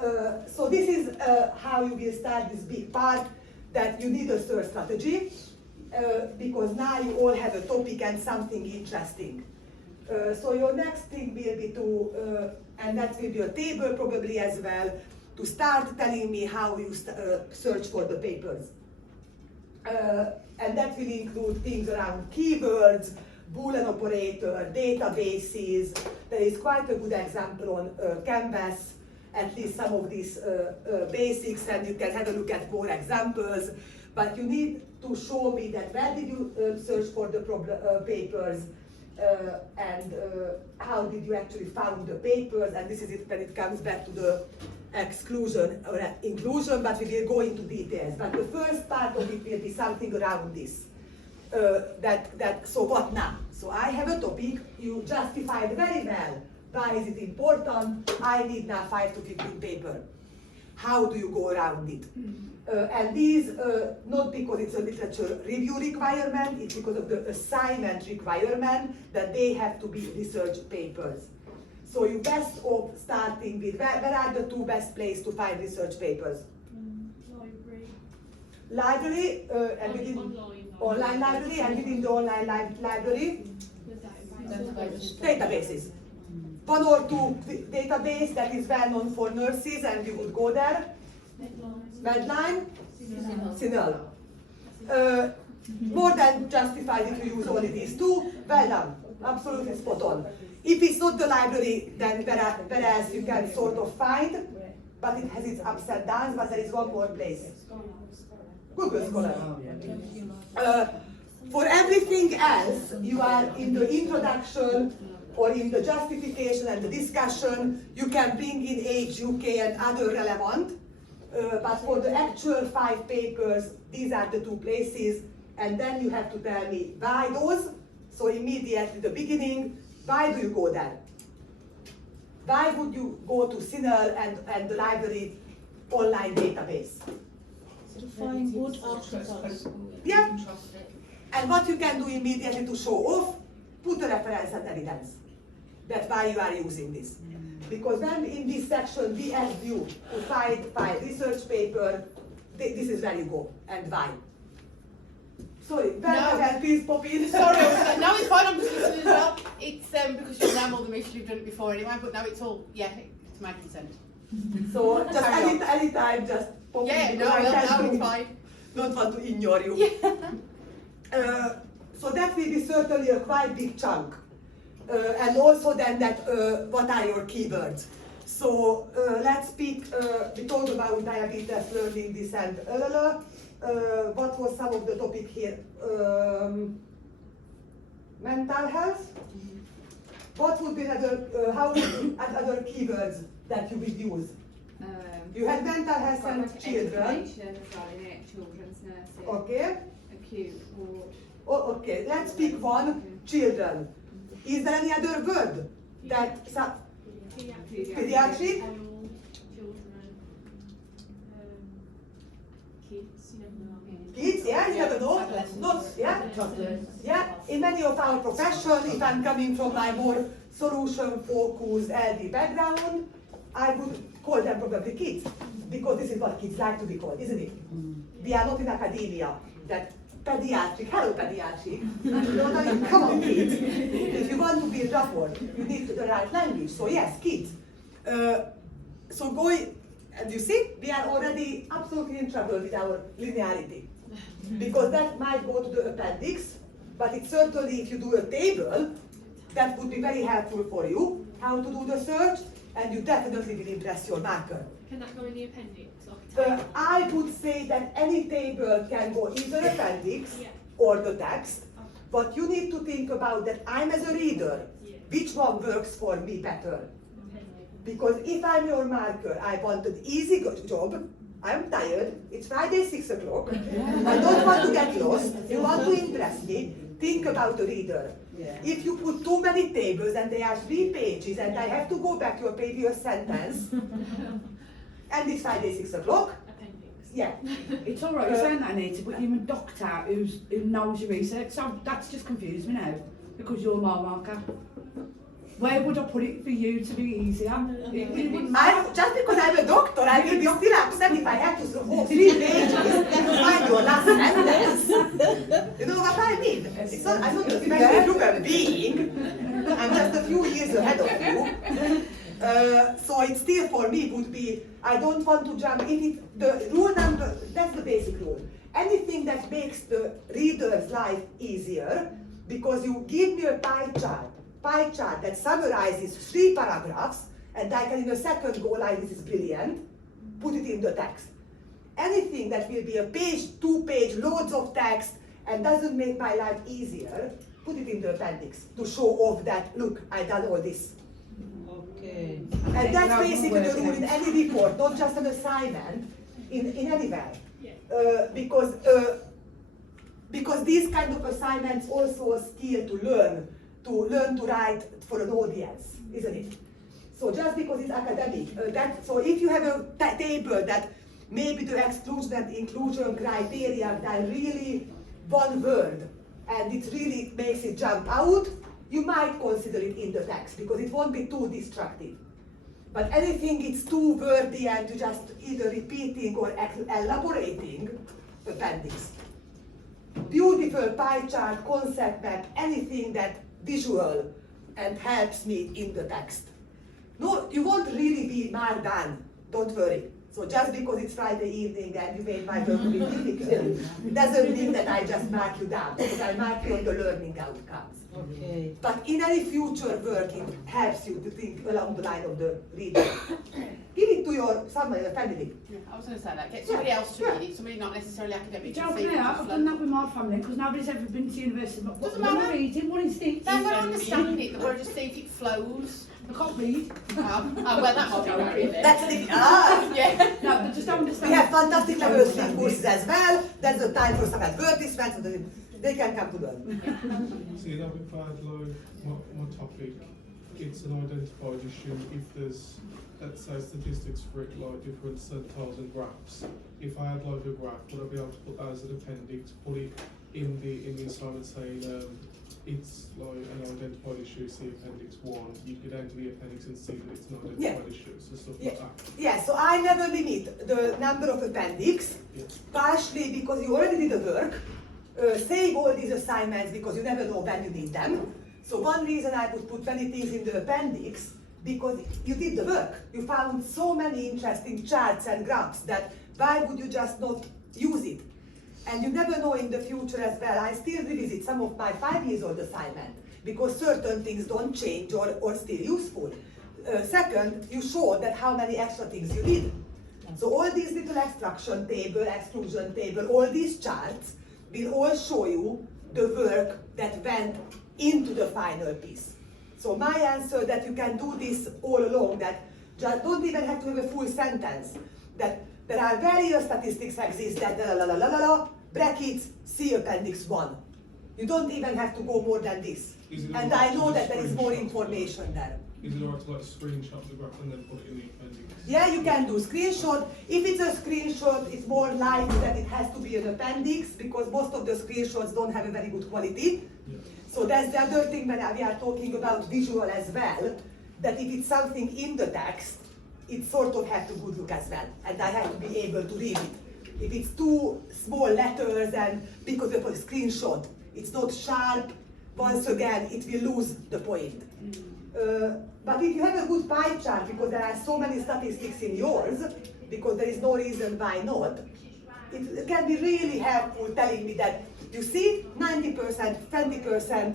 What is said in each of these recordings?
So this is how you will start this big part, that you need a search strategy, because now you all have a topic and something interesting. So your next thing will be to, and that will be a table probably as well, to start telling me how you search for the papers. And that will include things around keywords, Boolean operator, databases. There is quite a good example on Canvas, at least some of these basics, and you can have a look at more examples. But you need to show me that where did you search for the papers, and how did you actually found the papers, and this is it when it comes back to the exclusion or inclusion, but we will go into details. But the first part of it will be something around this. So what now? So I have a topic, you justified very well. Why is it important? I need now 5 to 15 papers. How do you go around it? And these, not because it's a literature review requirement, it's because of the assignment requirement that they have to be research papers. So you best off starting with, where are the 2 best places to find research papers? Library, and within online library, and within the online library, databases. 1 or 2 database that is well known for nurses, and you would go there. Medline, Sinal. More than justified if you use only these 2. Well done, absolutely spot on. If it's not the library, then where else you can sort of find, but it has its ups and downs, but there is one more place. Google Scholar. For everything else, you are in the introduction or in the justification and the discussion, you can bring in Age, UK and other relevant. But for the actual 5 papers, these are the 2 places, and then you have to tell me why those. So immediately the beginning, why do you go there? Why would you go to CINAHL and the library online database? To find good articles. Yeah. And what you can do immediately to show off, put a reference and evidence. That's why you are using this. Because then in this section we ask you to find research paper, this is where you go and why. Sorry, please pop in. Sorry, no, it's fine, I'm just listening as well. It's because you've done more than me, you've done it before anyway, but now it's all, yeah, to my consent. So just any time, just pop in. Yeah, no, it's fine. Don't want to ignore you. Yeah. So that will be certainly a quite big chunk. And also then that, what are your keywords? So let's speak, we talked about diabetes, learning this and what was some of the topic here? Mental health? What would be other, other keywords that you would use? You had mental health and children. Children's nursing. Okay. Acute ward. Oh, okay, let's pick one, children. Is there any other word that pediatric? Kids, yeah, you never know. Not, yeah. Yeah, in many of our profession, if I'm coming from my more solution-focused LD background, I would call them probably kids, because this is what kids like to be called, isn't it? We are not in academia that pediatric, hello pediatric. No, come on kids. If you want to build rapport, you need the right language. So yes, kids. So going, and you see, we are already absolutely in trouble with our linearity. Because that might go to the appendix, but it certainly, if you do a table, that would be very helpful for you, how to do the search, and you definitely will impress your marker. Can that go in the appendix? I would say that any table can go either appendix or the text, but you need to think about that I'm as a reader, which one works for me better. Because if I'm your marker, I want an easy job, I'm tired, it's Friday 6 o'clock, I don't want to get lost, you want to impress me, think about the reader. If you put too many tables and they are 3 pages and I have to go back to a previous sentence, and it's Friday 6 o'clock, yeah. It's all right, you're saying that, Anita, but you're a doctor who knows your research, so that's just confused me now, because you're my marker. Where would I put it for you to be easier? Just because I'm a doctor, or I will be still upset if I have to throw whole 3 pages to find your last sentence. You know what I mean? It's not, I'm not a special human being. I'm just a few years ahead of you. So it still for me would be, I don't want to jump, if it, the rule number, that's the basic rule. Anything that makes the reader's life easier, because you give me a pie chart that summarizes 3 paragraphs, and I can in a second go like, this is brilliant, put it in the text. Anything that will be a page, 2-page, loads of text, and doesn't make my life easier, put it in the appendix to show off that, look, I've done all this. Okay. And that's basically the rule in any report, not just an assignment, in anywhere. Because these kind of assignments also a skill to learn to write for an audience, isn't it? So just because it's academic, so if you have a table that maybe the exclusion and inclusion criteria that really one word and it really makes it jump out, you might consider it in the text because it won't be too destructive. But anything it's too wordy and you just either repeating or elaborating, appendix. Beautiful pie chart, concept map, anything that visual and helps me in the text. No, you won't really be marked done, don't worry. So just because it's Friday evening and you made my work a bit difficult, doesn't mean that I just mark you down, because I mark you on the learning outcomes. Okay. But in any future work, it helps you to think along the line of the reader. Give it to your someone in the family. Yeah, I was going to say that. Get somebody else to read it, somebody not necessarily academic. Joe, and see if it I've just done that with my family because nobody's ever been to university. But Doesn't when matter. I read it, what instincts? They won't understand it, they want to just see if it flows. I can't read. Oh, well, that might be right then. That's the Yeah. No, they just don't understand. We have fantastic level 3 courses as well. There's a time for some advertisements, so they can come to learn. See, that if I had like my topic, it's an identified issue. If there's, let's say, statistics for it, like different centiles and graphs. If I had like a graph, would I be able to put that as an appendix, put it in the assignment saying it's like an identified issue, see appendix 1. You could enter the appendix and see that it's an identified issue, so stuff like that. Yeah, so I never limit the number of appendix, partially because you already did the work. Save all these assignments because you never know when you need them. So one reason I would put many things in the appendix, because you did the work. You found so many interesting charts and graphs that why would you just not use it? And you never know in the future as well. I still revisit some of my 5-year-old assignment because certain things don't change or still useful. Second, you showed that how many extra things you did. So all these little extraction table, exclusion table, all these charts will all show you the work that went into the final piece. So my answer that you can do this all along, that just don't even have to have a full sentence, that there are various statistics exist that brackets, see appendix 1. You don't even have to go more than this. And I know that there is more information there. Is it alright to like screenshot the graph and then put it in the appendix? Yeah, you can do screenshot. If it's a screenshot, it's more likely that it has to be an appendix because most of the screenshots don't have a very good quality. Yeah. So that's the other thing when we are talking about visual as well, that if it's something in the text, it sort of has to good look as well, and I have to be able to read it. If it's too small letters and because of a screenshot, it's not sharp, once again, it will lose the point. But if you have a good pie chart, because there are so many statistics in yours, because there is no reason why not, it can be really helpful telling me that, you see, 90%, 20%,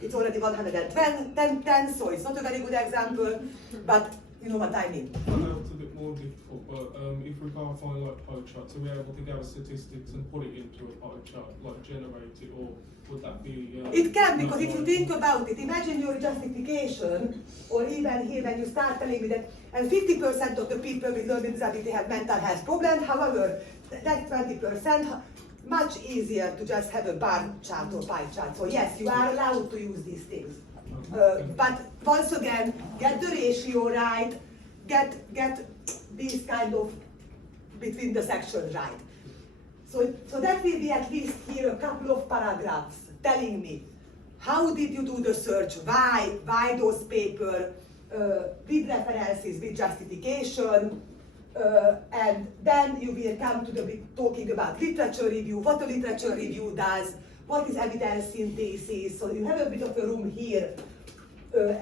it's already 110, so it's not a very good example, but you know what I mean. I know it's a bit more difficult, but if we can't find like pie charts, are we able to gather statistics and put it into a pie chart, like generate it, or would that be? It can, because if you think about it, imagine your justification, or even here when you start telling me that, and 50% of the people with learning disability have mental health problems, however, that 20%, much easier to just have a bar chart or pie chart. So yes, you are allowed to use these things. But once again, get the ratio right, get these kind of between the sections right. So that will be at least here a couple of paragraphs telling me how did you do the search, why those papers, with references, with justification, And then you will come to the bit talking about literature review, what a literature review does, what is evidence synthesis. So you have a bit of a room here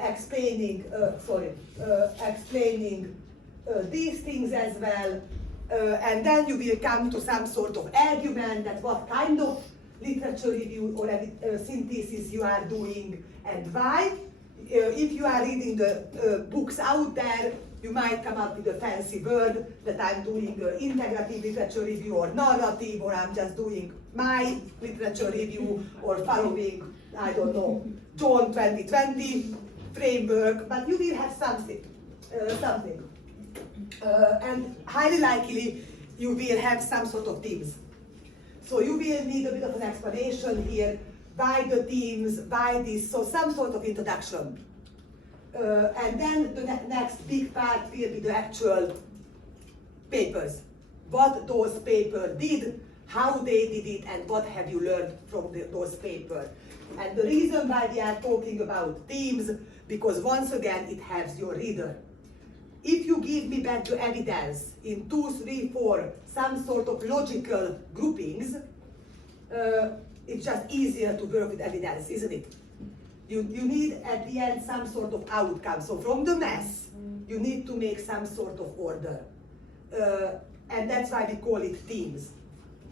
explaining these things as well. And then you will come to some sort of argument that what kind of literature review or synthesis you are doing and why. If you are reading the books out there, you might come up with a fancy word that I'm doing integrative literature review or narrative, or I'm just doing my literature review or following, I don't know, John 2020 framework, but you will have something. And highly likely you will have some sort of themes. So you will need a bit of an explanation here, why the themes, why this, so some sort of introduction. And then the next big part will be the actual papers. What those papers did, how they did it, and what have you learned from those papers. And the reason why we are talking about themes, because once again it helps your reader. If you give me back the evidence in 2, 3, 4, some sort of logical groupings, it's just easier to work with evidence, isn't it? You need at the end some sort of outcome. So from the mess, you need to make some sort of order. And that's why we call it themes.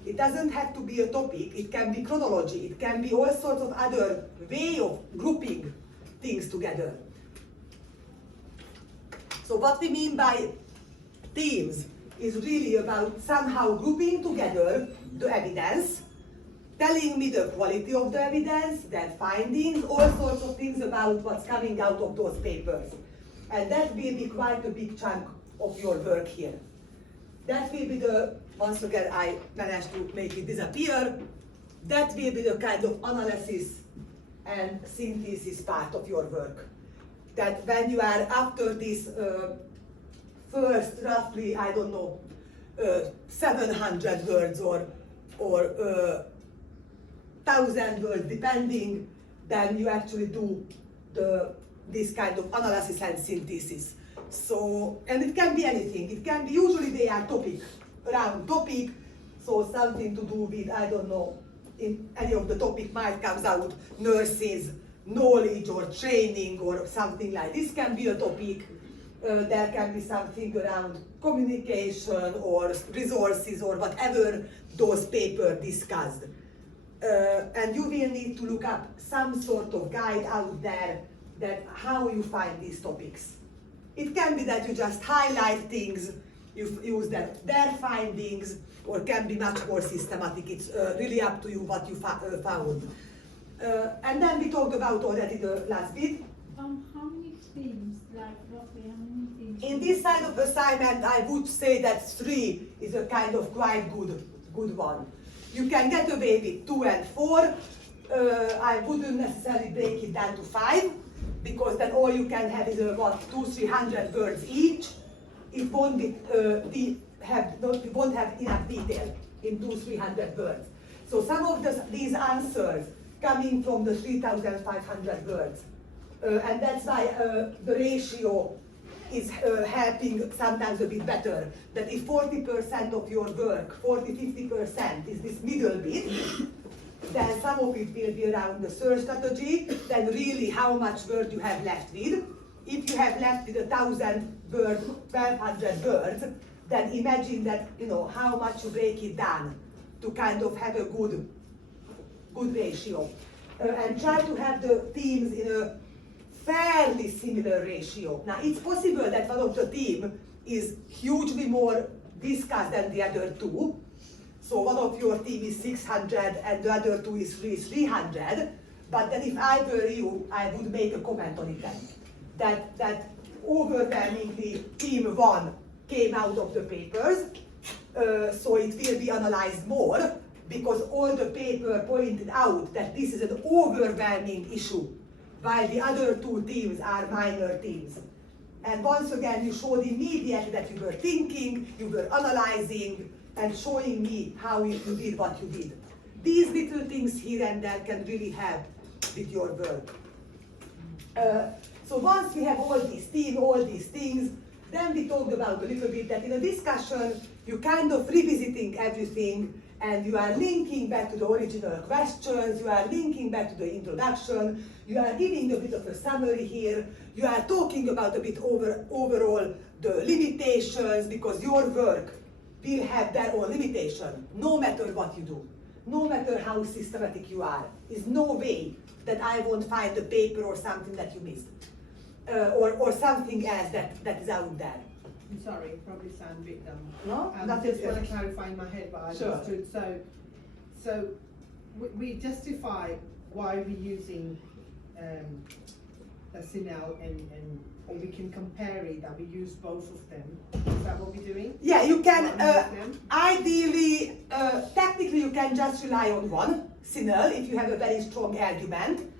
It doesn't have to be a topic, it can be chronology, it can be all sorts of other way of grouping things together. So what we mean by themes is really about somehow grouping together the evidence, telling me the quality of the evidence, their findings, all sorts of things about what's coming out of those papers. And that will be quite a big chunk of your work here. That will be the, once again I managed to make it disappear, that will be the kind of analysis and synthesis part of your work. That when you are after this first roughly, I don't know, 700 words or 1,000 words depending, then you actually do this kind of analysis and synthesis. So, and it can be anything. It can be, usually they are around topic, so something to do with, I don't know, in any of the topic might comes out, nurses, knowledge or training or something like this can be a topic. There can be something around communication or resources or whatever those papers discussed. And you will need to look up some sort of guide out there that how you find these topics. It can be that you just highlight things, you use their findings, or can be much more systematic. It's really up to you what you found. And then we talked about already the last bit. How many themes, like roughly how many themes? In this kind of assignment, I would say that 3 is a kind of quite good one. You can get away with 2 and 4. I wouldn't necessarily break it down to 5, because then all you can have is about 200-300 words each. It won't be, you won't have enough detail in 200-300 words. So some of these answers coming from the 3,500 words. And that's why the ratio is helping sometimes a bit better. That if 40% of your work, 40-50% is this middle bit, then some of it will be around the search strategy, then really how much word you have left with. If you have left with 1,000 words, 1,200 words, then imagine that, you know, how much you break it down to kind of have a good ratio. And try to have the themes in a fairly similar ratio. Now, it's possible that one of the themes is hugely more discussed than the other 2. So one of your theme is 600 and the other 2 is 300. But then if I were you, I would make a comment on it then. That overwhelmingly theme 1 came out of the papers, so it will be analyzed more, because all the paper pointed out that this is an overwhelming issue, while the other 2 themes are minor themes. And once again, you showed immediately that you were thinking, you were analyzing, and showing me how you did what you did. These little things here and there can really help with your work. So once we have all these themes, all these things, Then we talked about a little bit that in a discussion, you kind of revisiting everything, and you are linking back to the original questions, you are linking back to the introduction, you are giving a bit of a summary here, you are talking about a bit overall the limitations, because your work will have their own limitation, no matter what you do, no matter how systematic you are. Is no way that I won't find a paper or something that you missed, or something else that is out there. I'm sorry, it probably sound a bit dumb. No? I That's just it. want to clarify in my head, but I Sure. understood. So we justify why we're using a Sinel or we can compare it, that we use both of them. Is that what we're doing? Yeah, you can, What we use them? ideally, technically you can just rely on one, Sinel, if you have a very strong argument,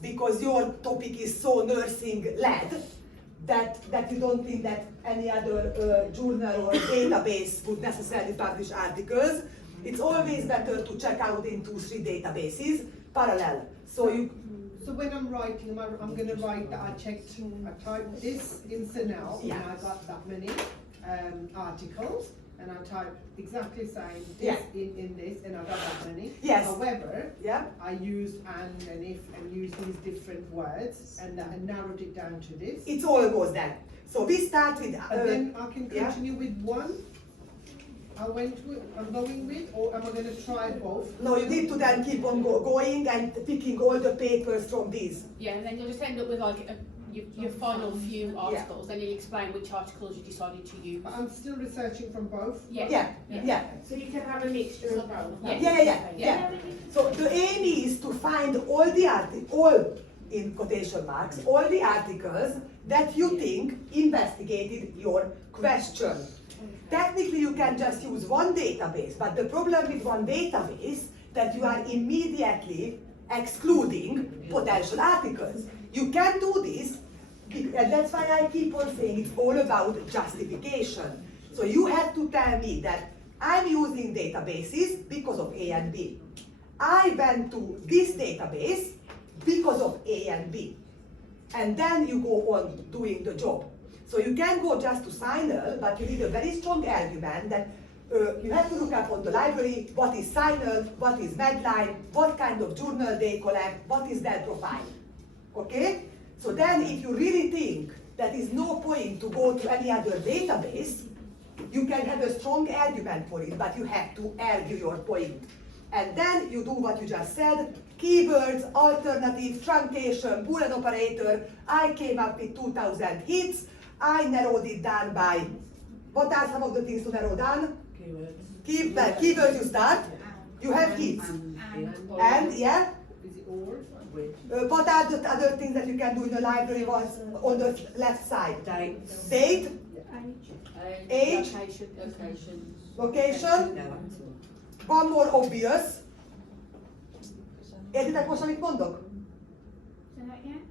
because your topic is so nursing-led that you don't think that any other journal or database would necessarily publish articles. It's always better to check out in 2-3 databases parallel. So when I'm writing, I'm going to write that I typed this in Sinel, Yeah. and I got that many articles, and I typed exactly same Yeah. this in this, and I got that many. Yes. However, yeah, I used and if and used these different words and narrowed it down to this. it all goes there. So we start with, And then I can yeah. continue with one. I'm going with, or am I going to try both? no, you need to then keep on going and picking all the papers from these. Yeah, and then you'll just end up with like your final few articles, then you'll explain which articles you decided to use. But I'm still researching from both. Yeah. Yeah. So you can have a mixture of both. Yeah. So the aim is to find all in quotation marks, all the articles that you think investigated your question. Technically you can just use one database, but the problem with one database that you are immediately excluding potential articles. You can do this, and that's why I keep on saying it's all about justification. So you have to tell me that I'm using databases because of A and B. I went to this database because of A and B. And then you go on doing the job. So you can go just to Sinel, but you need a very strong argument that you have to look up on the library what is Sinel, what is Medline, what kind of journal they collect, what is their profile. Okay? So then if you really think that is no point to go to any other database, you can have a strong argument for it, but you have to argue your point. And then you do what you just said, keywords, alternative, truncation, Boolean operator. I came up with 2000 hits. I narrowed it down by, what are some of the things to narrow down? Keywords. Keywords you start, you have hits. And, yeah? Is it or? What are the other things that you can do in the library ones on the left side? Dates. Date, age, location, one more obvious. Értitek most, amit mondok? Say that again?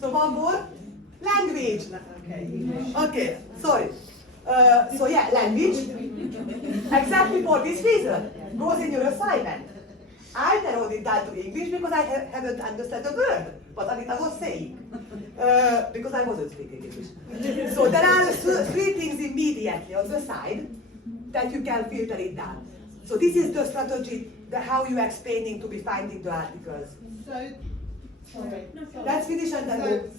So one more, language. Okay. Okay, sorry. So yeah, language. Exactly for this reason, goes in your assignment. I narrowed it down to English because I haven't understood the word what Anita was saying. Because I wasn't speaking English. So there are three things immediately on the side that you can filter it down. So this is the strategy, how you explaining to be finding the articles. So, Let's finish and then go.